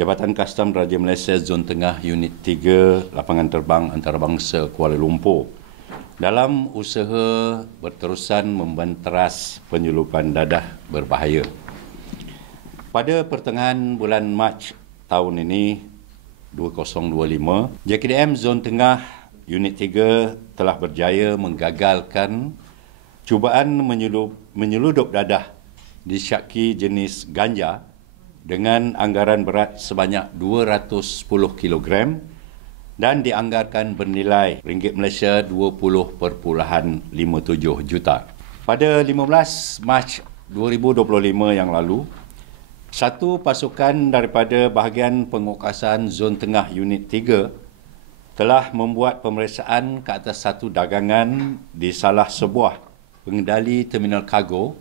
Jabatan Kastam Raja Malaysia Zon Tengah Unit 3 Lapangan Terbang Antarabangsa Kuala Lumpur dalam usaha berterusan membenteras penyelundupan dadah berbahaya. Pada pertengahan bulan Mac tahun ini 2025, JKDM Zon Tengah Unit 3 telah berjaya menggagalkan cubaan menyeludup dadah disyaki jenis ganja dengan anggaran berat sebanyak 210 kg dan dianggarkan bernilai ringgit Malaysia 20.57 juta. Pada 15 Mac 2025 yang lalu, satu pasukan daripada bahagian penguasaan Zon Tengah Unit 3 telah membuat pemeriksaan ke atas satu dagangan di salah sebuah pengendali terminal kargo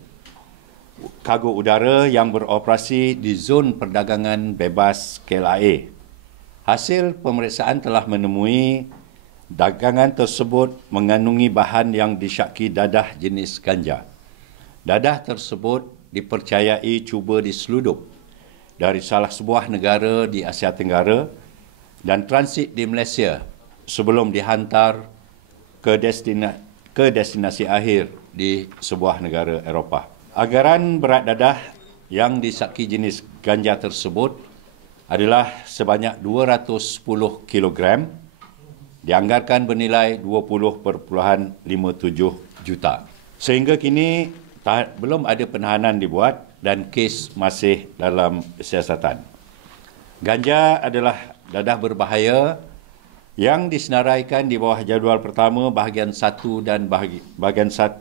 udara yang beroperasi di zon perdagangan bebas KLIA. Hasil pemeriksaan telah menemui dagangan tersebut mengandungi bahan yang disyaki dadah jenis ganja. Dadah tersebut dipercayai cuba diseludup dari salah sebuah negara di Asia Tenggara dan transit di Malaysia sebelum dihantar ke destinasi akhir di sebuah negara Eropah. Anggaran berat dadah yang disyaki jenis ganja tersebut adalah sebanyak 210 kg, dianggarkan bernilai 20.57 juta. Sehingga kini belum ada penahanan dibuat dan kes masih dalam siasatan. Ganja adalah dadah berbahaya yang disenaraikan di bawah jadual pertama bahagian 1 dan bahagian 1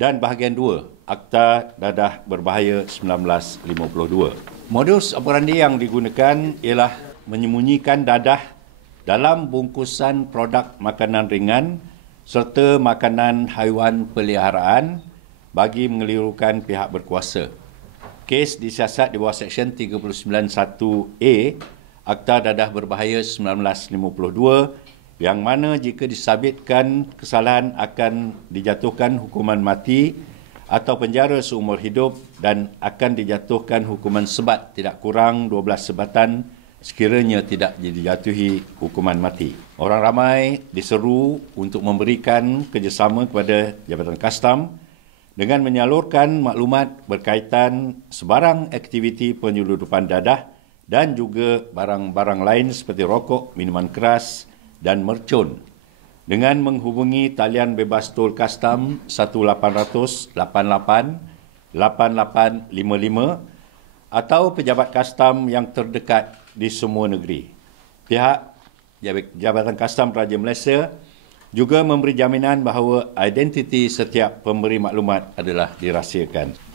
dan bahagian 2 Akta Dadah Berbahaya 1952. Modus operandi yang digunakan ialah menyembunyikan dadah dalam bungkusan produk makanan ringan serta makanan haiwan peliharaan bagi mengelirukan pihak berkuasa. Kes disiasat di bawah Seksyen 391A Akta Dadah Berbahaya 1952 yang mana jika disabitkan kesalahan akan dijatuhkan hukuman mati atau penjara seumur hidup dan akan dijatuhkan hukuman sebat tidak kurang 12 sebatan sekiranya tidak dijatuhi hukuman mati. Orang ramai diseru untuk memberikan kerjasama kepada Jabatan Kastam dengan menyalurkan maklumat berkaitan sebarang aktiviti penyeludupan dadah dan juga barang-barang lain seperti rokok, minuman keras dan mercun dengan menghubungi talian bebas tol Kastam 1800 88 8855 atau pejabat Kastam yang terdekat di semua negeri. Pihak Jabatan Kastam Raja Malaysia juga memberi jaminan bahawa identiti setiap pemberi maklumat adalah dirahsiakan.